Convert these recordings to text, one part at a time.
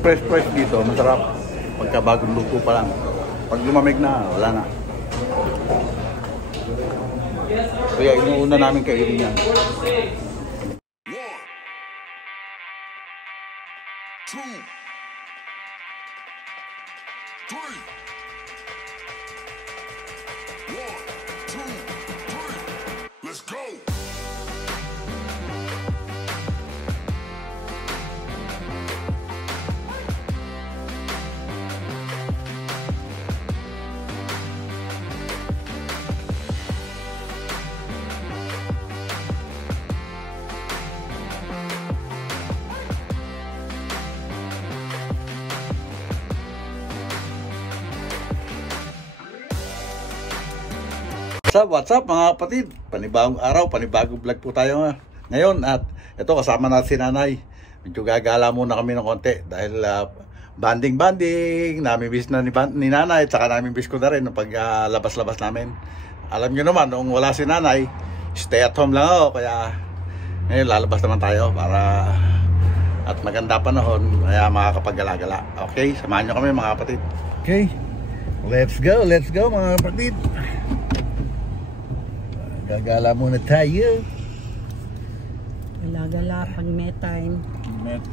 Fresh dito, masarap. Pagka bagong luto pa lang. Pag lumamig na, wala na. Kaya inuuna namin kainin yan. 1, 2, 3. 1, 2, 3. Let's go. What's up mga kapatid? Panibagong araw, panibagong vlog po tayo ngayon. At ito kasama natin si nanay. Medyo gagala muna kami ng konti dahil banding. Nami-miss na ni nanay at saka nami-miss ko na rin pag labas-labas namin. Alam nyo naman, nung wala si nanay, stay at home lang ako. Kaya ngayon lalabas naman tayo para at maganda panahon, kaya makakapag-gala-gala. Okay, samahan nyo kami mga kapatid. Okay, let's go mga kapatid. Gagala muna tayo. Gala-gala pag may time. At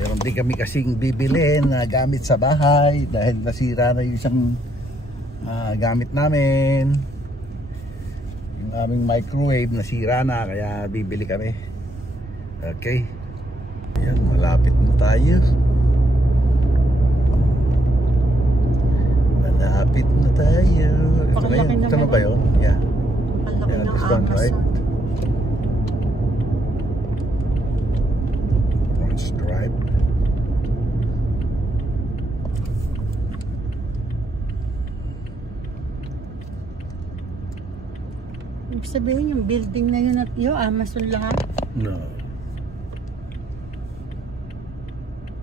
meron din kami kasing bibilin na gamit sa bahay dahil nasira na yung isang gamit namin. Yung aming microwave nasira na, kaya bibili kami. Okay. Ayan, malapit na tayo. Malapit na tayo. Ito na ba yun? Yeah. Palaki ng This one, right? Front stripe. Ibig sabihin yung building na yun at yun, Amazon lahat. No.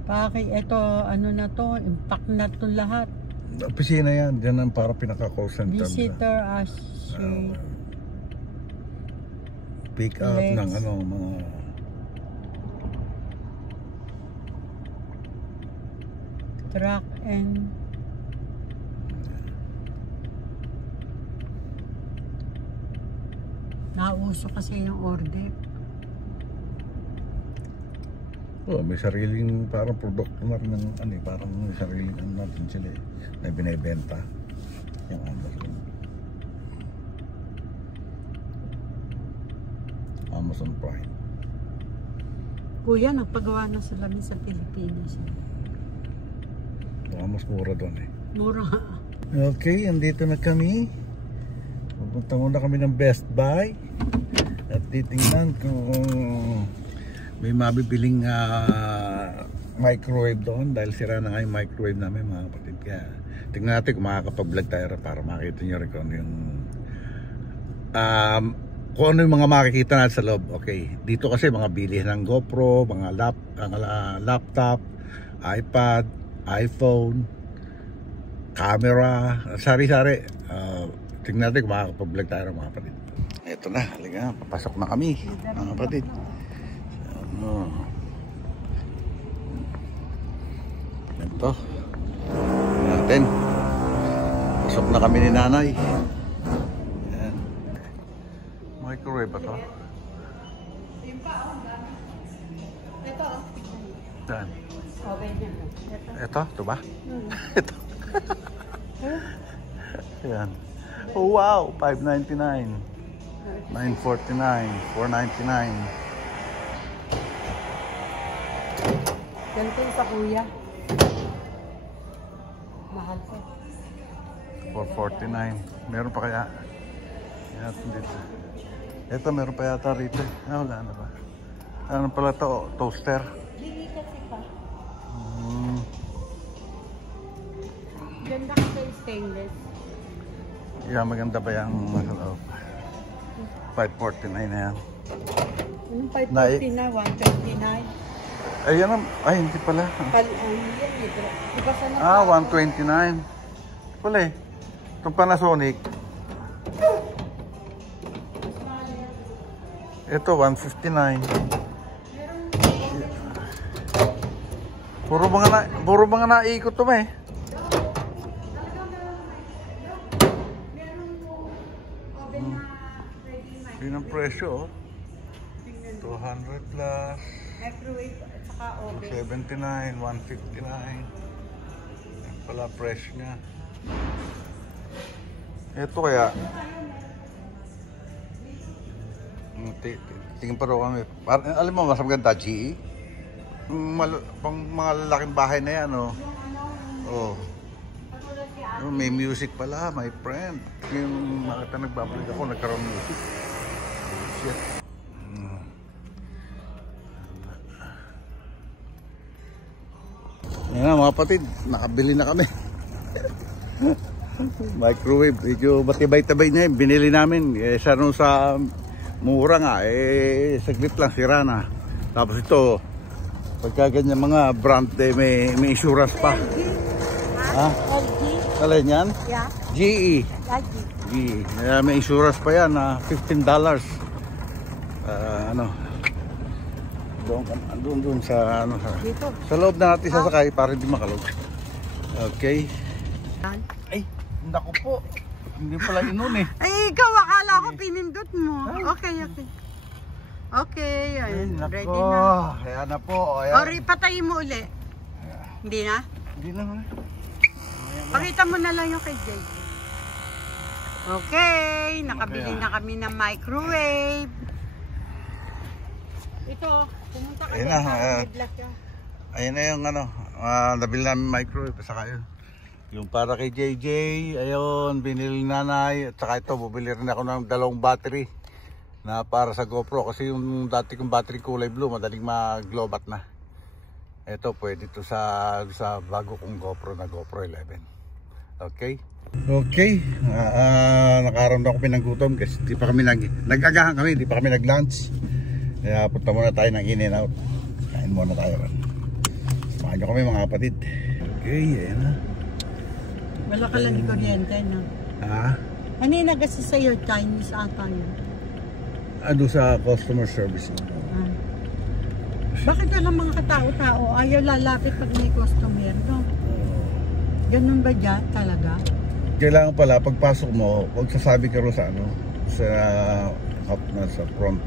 Bakit ito, ano na to, impact na to lahat. Opisina yan. Diyan ang parang pinaka-call center. Visitor as pick up ng mga truck and nauso kasi yung order. oh, may sariling parang produkto na rin ng parang may sariling natin sila na binibenta yung Amazon Prime. Kuya, nagpagawa na sila sa Pilipinas. Mas mura doon Mura. Okay, andito na kami. Pupunta muna kami ng Best Buy at titingnan kung may mabibiling microwave doon dahil sira na nga yung microwave namin mga kapatid. Kaya tingnan natin kung makakapag-vlog tayo para makita nyo rin kung ano yung mga makikita natin sa loob. Okay, dito kasi mga bilihan ng GoPro, mga laptop, iPad, iPhone, camera, sari-sari. Tingnan natin kung makakapag-vlog tayo mga kapatid. Ito na, halika, papasok na kami mga kapatid. Ito natin, pasok na kami ni nanay. Ayan. Microwave ba to? Ito. Saan? Ito? Ito ba? Ito. Ayan. Oh wow, $5.99, $9.49, $4.99. Ganito yung sa kuya. Mahal ko. $4.49. Meron pa kaya? Yan, dito. Ito meron pa yata rito. Wala na ba? Ano pala to? Toaster. Hindi kasi pa. Ganda kasi yung stainless. Yeah, maganda pa yung $5.49 na yan. Anong 550 na? 129? Ayan, ay hindi pala. Diba sana 129. Pala eh. Itong Panasonic. Ito, 159. Puro mga naikot to eh. Yun ang presyo, oh. 200 plus. Microwave at saka oven. 279, 159. Yan pala presyo niya. Ito kaya. Tingin pa rin kami. Alam mo, mas maganda, GE. Pang mga lalaking bahay na yan, oh. Oh. May music pala, my friend. Yung nakita nagbabalik ako, nagkaroon ng music. Shit. Yan na mga kapatid, nakabili na kami. Microwave, medyo matibay-tabay na yun. Binili namin, sa mura nga, saglit lang, sira na. Tapos ito, pagka ganyan mga brand, may insurance pa. Ha? LG? Alin yan? Yeah. GE. LG. GE. May insurance pa yan, $15. Doon sa Dito. sa loob na natin sasakay para hindi makalog. Okay. Ay, naku po. Hindi pala inon eh. Ay, ikaw akala ko pinindot mo. Okay. Okay, ayun. Ay, Ready nako. na. Ayan na po. Ayan. Ori, patayin mo uli. Hindi na? Hindi na. Pakita mo na lang yung kay Jay. Okay, nakabili na kami ng microwave. Ito, pumunta ka Ayun dyan na, para i-black ka. Ayun na yung nabili namin microwave. Saka yun. Yung para kay JJ, ayun, binili nanay. At saka ito, bubili rin ako ng 2 battery na para sa GoPro. Kasi yung dati kong battery kulay blue, madaling mag-lowbat na. Ito, pwede ito sa bago kong GoPro na GoPro 11. Okay? Okay. Nakaramdam kami ng gutom kasi di pa kami nag-agahan kami, di pa kami nag-lunch. Kaya punta muna tayo ng In-N-Out. Kain muna tayo. Samahan nyo kami mga kapatid. Okay, ayan na. Wala ka lang di kuryente, no? Ha? Kanina kasi sa'yo, Chinese ata yun. Ado sa customer service. Ah. Bakit walang mga katao-tao ayaw lalapit pag may customer, no? Ganun ba dyan talaga? Kailangan pala, pagpasok mo, huwag sasabi ka rin sa sa front.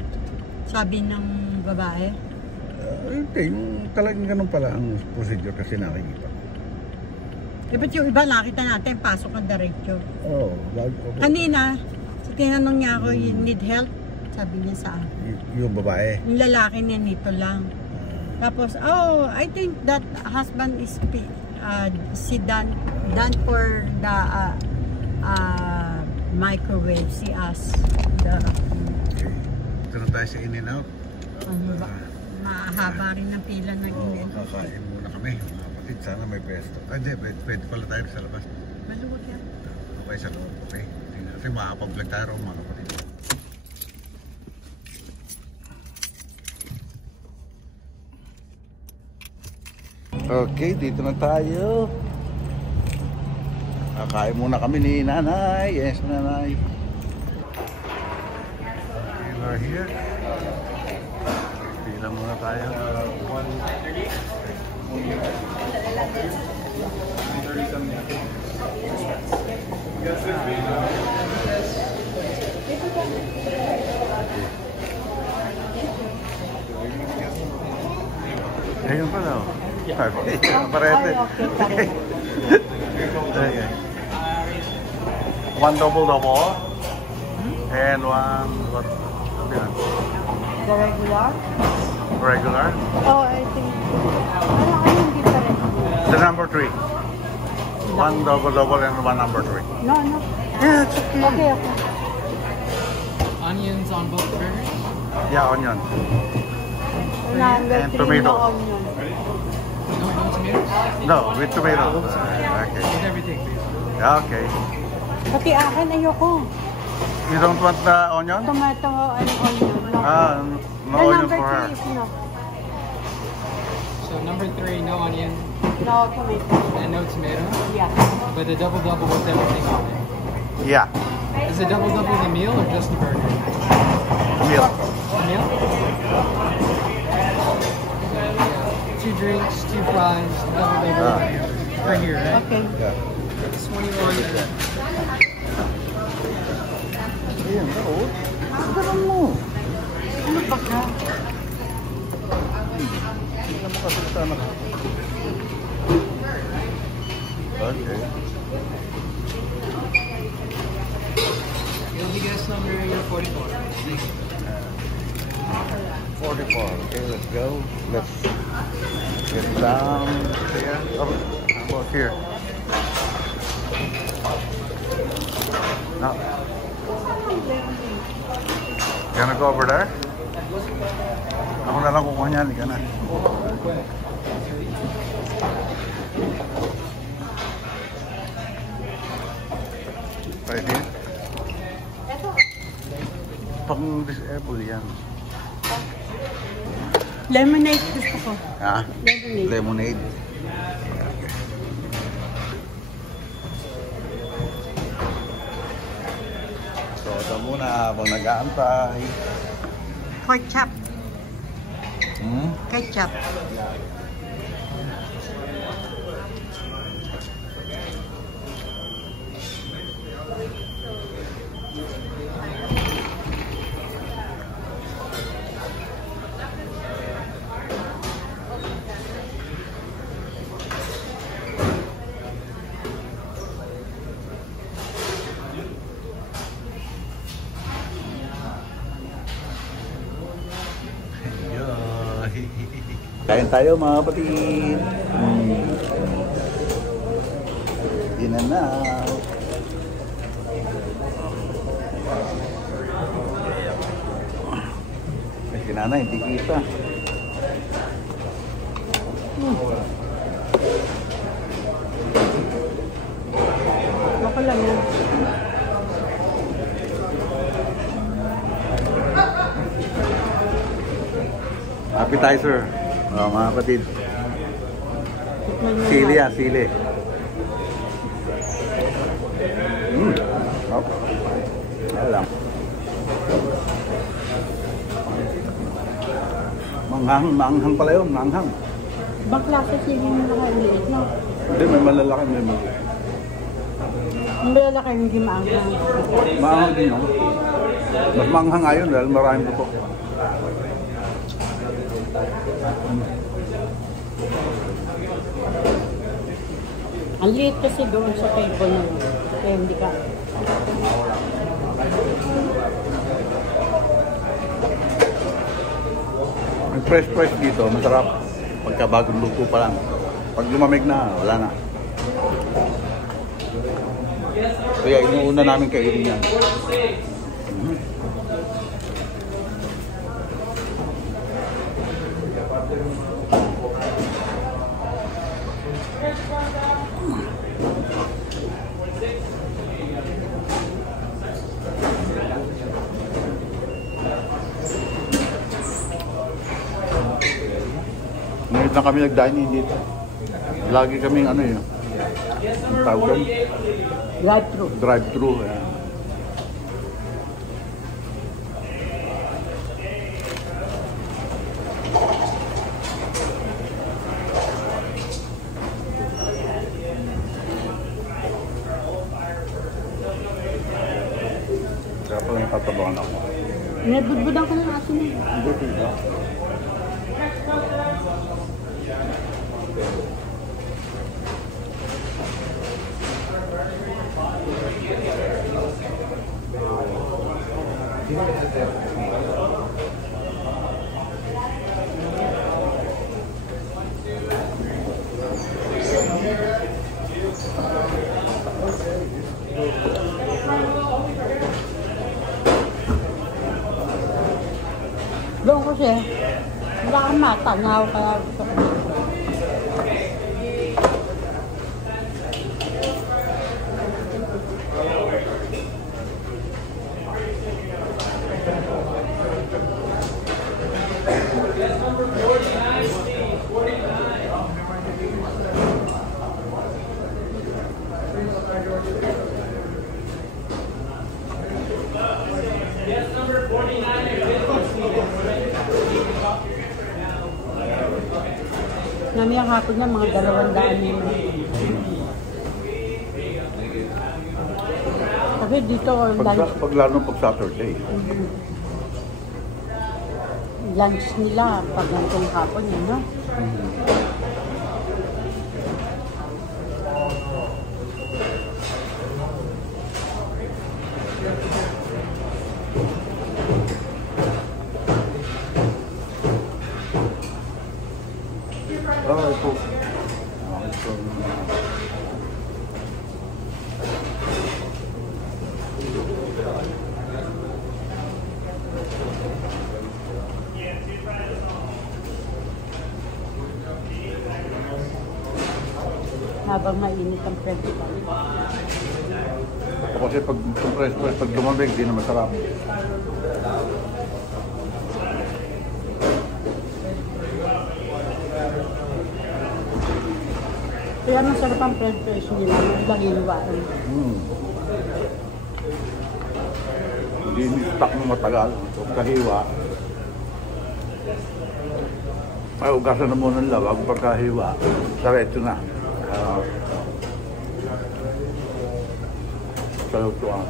Sabi ng babae? Okay, talagang ganun pala ang procedure kasi nakikita. Ba't yung iba nakita natin, pasok ang diretso. Oo, Kanina, tinanong niya ako, you need help? Sabi niya sa akin. yung babae. Yung lalaki niya nito lang. Tapos, I think that husband is si Dan for the microwave, si us. Okay. Ito na tayo sa In-N-Out. Ano ba? Mahaba rin ang pila ng In-N-Out. Kakain muna kami. Mga kapatid, sana may pwesto. Hindi, pwede pala tayo sa labas. Maluwag yan. Okay, sa loob. Okay. Tingnan natin, makakapag-vlog tayo rin, mga kapatid. Okay, dito na tayo. Kakain muna kami ni nanay. Yes, nanay. Okay, we're here. Pila muna tayo. Ayun pala. Parete. Okay. 1 double and 1 what? The regular? Regular. Oh, I think. Anong difference? The number 3. 1 double and 1 number 3. No. Yeah, it's okay. Okay. Onions on both burgers? Yeah, onion. And tomato. Onion. No tomatoes? No, with tomato. Okay. With everything, please. Yeah, okay. Pati akin, ayoko. You don't want the onion? Tomato and onion. No. No The onion number for her. 3 is no. So number 3, no onion No tomato. and no tomato. Yeah. But the double with everything on it. Yeah, Is the double the meal or just the burger? meal. The meal? Two drinks, two fries, double bagel right here, right? Okay. Yeah. 21. Ayan, bro. Ganun mo. Ano ba ka? Hindi na makasalita na. Okay. You'll be guest number 44. 44. Okay, let's go. Let's get down here. Oh, how about here? No. Gonna go over there? Ako na lang kukuha niyan. Ika na. Right here? Pang disable yan. Lemonade gusto ko. Ha? Lemonade. Lemonade. Soda muna habang nag-aantay. Ketchup. Hmm? Ketchup. Kain tayo mga kapatid. In and out. May sinana, hindi kita. Ako lang yan. Appetizer. Mga kapatid. Sili yan, sili. Oh. Alam. Manghang pala yun, manghang. Ibang klase sili yung nakaliit, no? Hindi, may malalaki, may malalaki. Yung malalaki hindi maanghang. Manghang din yun. Mas manghang nga yun dahil maraming buto. Ang liit kasi doon sa table nyo. Kaya hindi ka. Ang fresh dito, masarap. Pagka bagong luto pa lang. Pag lumamig na, wala na. Kaya inuuna namin kainin yan. Ngayon na kami nag-dine-in dito. Lagi kaming ano yun. Ang tawag doon? Drive-thru. Drive-thru. Ayan. Kaya pala yung tatabangan ako. Nabudbudan ko ng asin eh. Hindi, diba? Doon kasi, wala kang matanaw kaya gusto ko. Namayang hapon niya, mga 200 naman. Kasi dito, Pag lalo pag Saturday. lunch nila pag ganitong hapon yun, no? Ito. Habang mainit ang french fries. Kasi pag lumamig, di na masarap. Kaya masarap ang french fries nila, ibang iluwaan. Hindi ni-stock ng matagal. Pagkahiwa. Ay, ugasan na muna ng lawag pagkahiwa. Diretso na. Sa lutuan.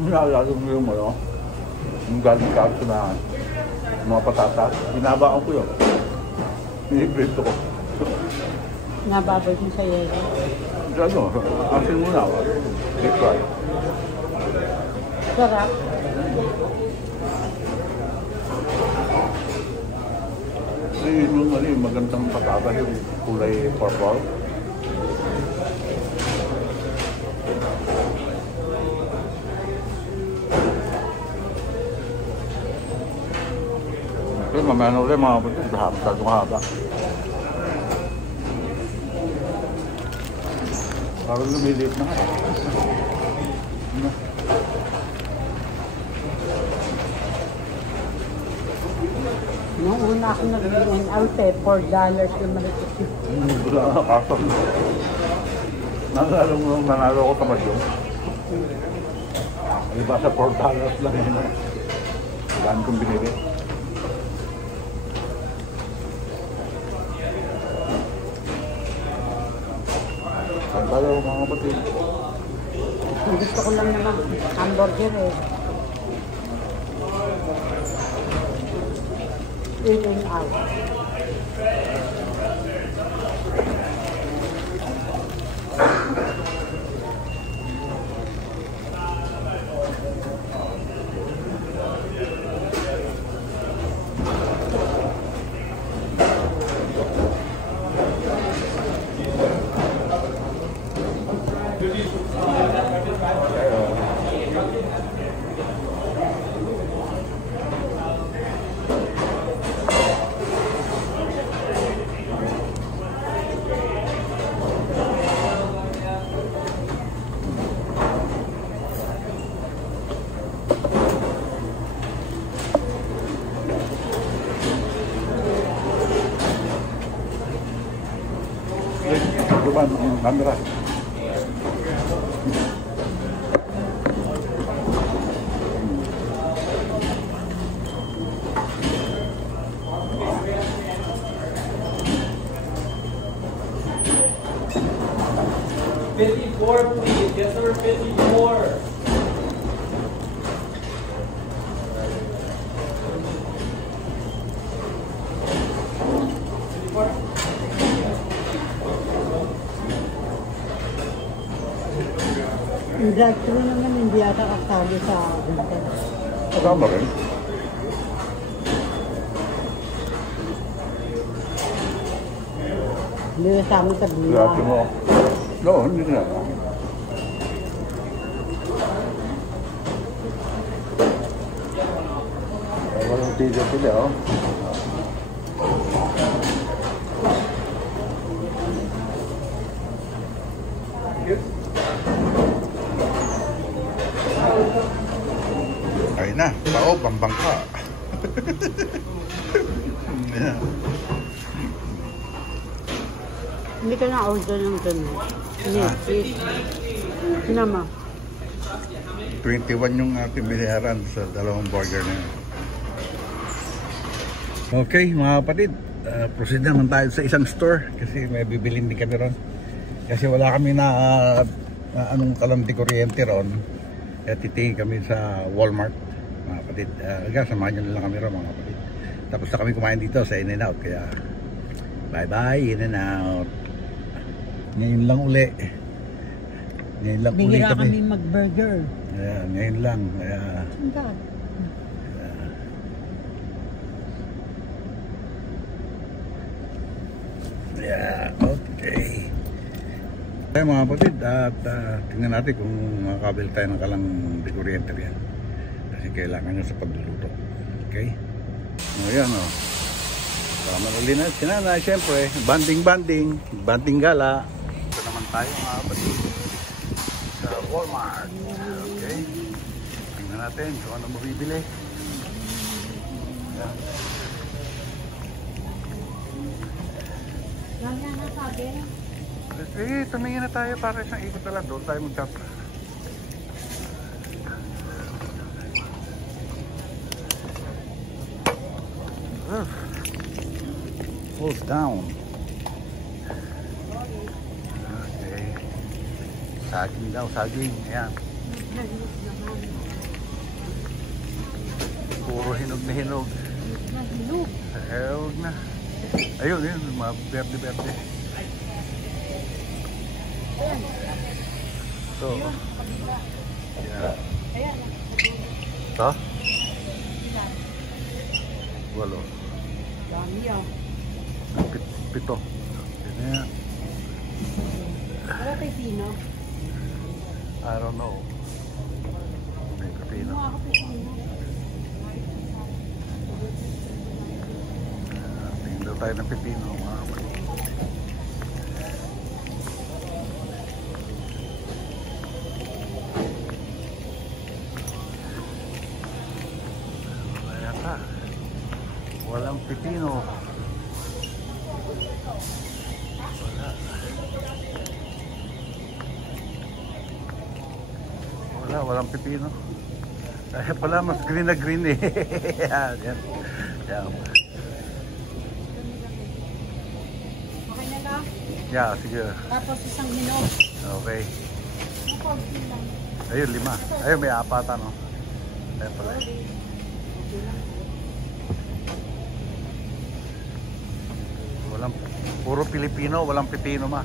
Naalala mo yung ano? Yung galing kaarsunahan. Mga patatas. Binabaan ko yun. Nilibrito ko. Nababay din sa yelo. Ano? Asin muna. Deep fry. Sarap. Yung ano, yung magandang patatas yung kulay purple. Pero mamaya na ulit mga kapatid, masyadong haba. Parang lumiliit na nga. Noong una ako nag-in out $4 yung malipit. Wala na kaso. Naalala mo nung nanalo ko sa Madyong. Diba sa $4 lang yun. Ilan kong binili. Naalala ko mga kapatid. Gusto ko lang naman hamburger eh. In and out. Duman ang camera. Please. Guest number 54. Yung drive-thru naman hindi yata kasali sa hotel. Kasama rin. Hindi na sa amin sa Lahat mo. No, hindi na. Walang tiga sila, oh. Ay na, pao, pambangka. Yeah. Hindi ka na-order ng ganun. Hindi, please. Sinama. 21 yung ating binayaran sa dalawang burger na yun. Okay mga kapatid, proceed naman tayo sa isang store kasi may bibilin din kami ron. Kasi wala kami na anong kalamti kuryente ron. Kaya titingin kami sa Walmart mga kapatid. Samahan nyo na lang kami ron mga kapatid. Tapos na kami kumain dito sa In-N-Out. Kaya bye bye In-N-Out. Ngayon lang uli. Ngayon lang uli Bihira kami. kami mag-burger. Ayan, ngayon lang. Kaya Sandal. yeah, okay. Kaya mga kapatid, at tingnan natin kung makakabil tayo ng kalang di kuryente yan. Kasi kailangan nyo sa pagluluto. Okay? O yan o. Tama uli na si Nanay, siyempre. Banding gala. Ito naman tayo mga kapatid. Sa Walmart. Okay? Tingnan natin kung ano mabibili. Yan. Ganyan na sabi. Eh, tumingin na tayo para isang ikot na lang. Doon tayo mag-chat. Pulls down. Okay. Saging daw, saging. Ayan. Puro hinog na hinog. Hinog na. Ayun, yun. Mga berde-berde. So, yeah. Ito? 8. Dami ah. 7. Yan yan. Wala pepino. I don't know. May pepino. Mga pepino. Tingin daw tayo ng pepino. Walang pepino. Walang pepino. Ay pala, mas green na green eh. Yan, yan. Yan. Okay na lang. Yeah, sige. Tapos isang hinog. Okay. Ayun, 5. Ayun, may 4 no. Ayun pala. Walang, puro Pilipino, walang pepino ma.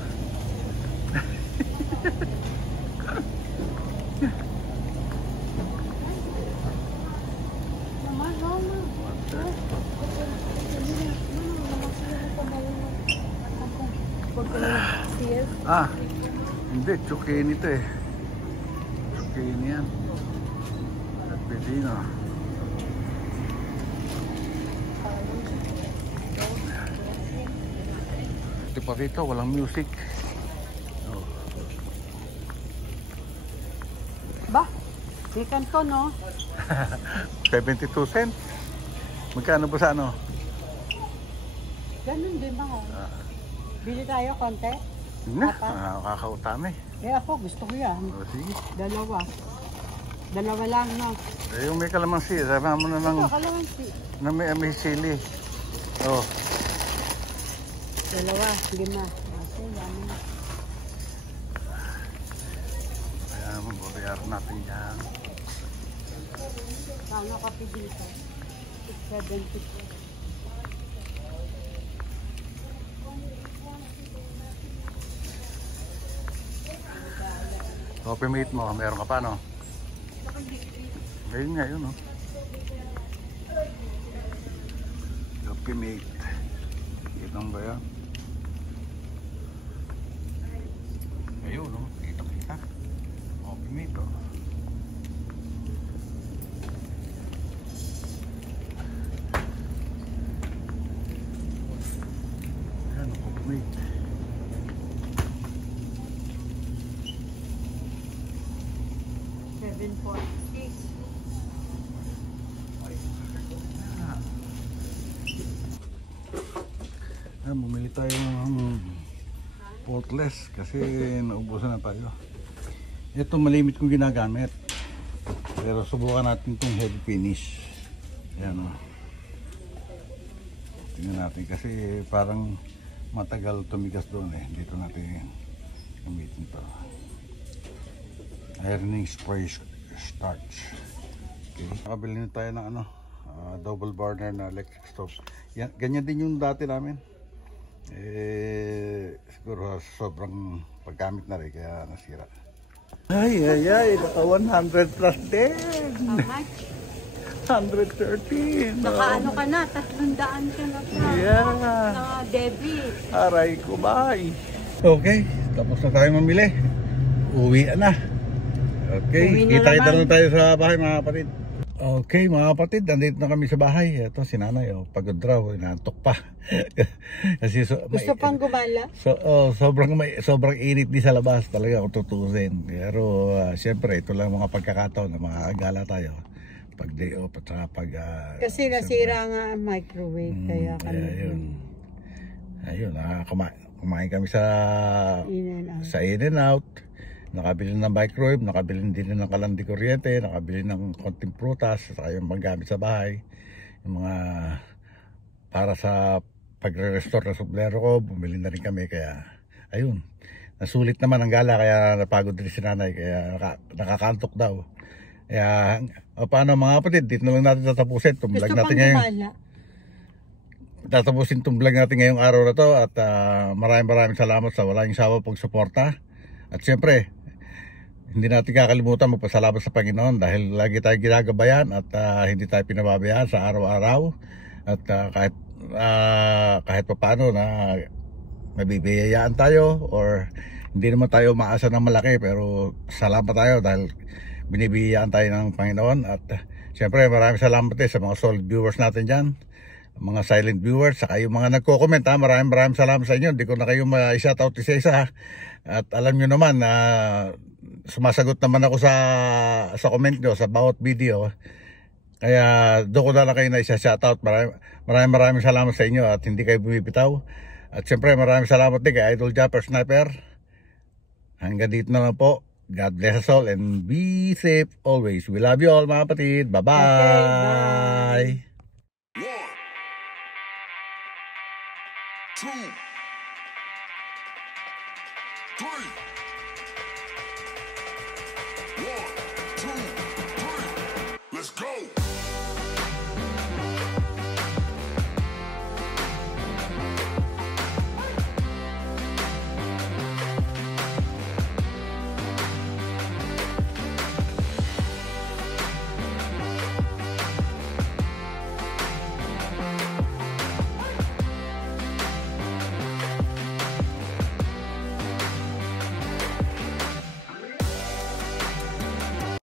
Hindi, zucchini ito eh. Zucchini yan. At pepino. Ito pa rito, walang music. Oh. Ba? Sikan ko no? 72 cents. Magkano po sa ano? Ganun din ba? Bili tayo konti? Na, nakakautami. Eh ako gusto ko yan. O sige. Dalawa lang no? Eh, yung may kalamansi, sama mo na lang Ito kalamansi. na may sili. Oh. 2, 5. Kasi yan. Ayan, mababayaran natin yan. Paano kape dito? 6.70. Coffee mate mo, meron ka pa no? Ayun nga yun no? Coffee mate. Kitang ba yan? Ayun no? Kita. Coffee mate oh. Ayan, coffee mate. Bumili tayo ng portless kasi naubusan na tayo. Ito malimit kong ginagamit. Pero subukan natin itong heavy finish. Ayan o. Tingnan natin kasi parang matagal tumigas doon eh. Dito natin gamitin ito. Ironing spray starch. Okay. Nakabili na tayo ng double burner na electric stove. Yan, ganyan din yung dati namin. Siguro sobrang paggamit na rin kaya nasira. Ay, naka 100 plus din. How much? 113. Nakaano ka na, 300 ka na pa. Yeah. Na debit. Aray ko, bye. Okay, tapos na tayo mamili. Uwi na. Okay, Uwi na kita-kita naman. na tayo sa bahay mga kapatid. Okay mga kapatid, nandito na kami sa bahay. Ito si nanay, pagod raw, inaantok pa. Kasi Gusto pang gumala? sobrang init din sa labas talaga kung tutusin. Pero siyempre, ito lang mga pagkakataon na makakagala tayo. Pag day off at saka pag... Kasi nasira nga ang microwave, kaya kami ayun, kumain kami sa in and out. sa In-N-Out. Nakabili ng microwave, nakabili din ng kalandi kuryente, nakabili ng konting prutas, saka yung panggamit sa bahay. Yung mga para sa pagre-restore ng sublero ko, bumili na rin kami. Kaya ayun, nasulit naman ang gala, kaya napagod din si nanay, kaya nakakantok daw. Kaya paano mga kapatid, dito na lang natin tatapusin itong vlog Gusto natin pang ngayon. gumala? Tatapusin itong vlog natin ngayong araw na to. At maraming salamat sa walang sawa pagsuporta. At syempre, hindi natin kakalimutan magpasalamat sa Panginoon dahil lagi tayong ginagabayan at hindi tayo pinababayaan sa araw-araw. At kahit pa paano na mabibiyayaan tayo or hindi naman tayo maasa ng malaki, pero salamat tayo dahil binibiyayaan tayo ng Panginoon. At syempre maraming salamat sa mga solid viewers natin dyan, mga silent viewers, saka yung mga nagko-comment. Maraming salamat sa inyo. Hindi ko na kayo ma-shoutout isa-isa. At alam nyo naman na sumasagot naman ako sa comment nyo sa bawat video. Kaya doon ko na lang kayo na isa-shoutout. Maraming salamat sa inyo at hindi kayo bumibitaw. At syempre maraming salamat din kay Idol Japper Sniper. Hanggang dito na lang po. God bless us all and be safe always. We love you all mga kapatid. Bye-bye. Okay, bye. 1, 2, 3.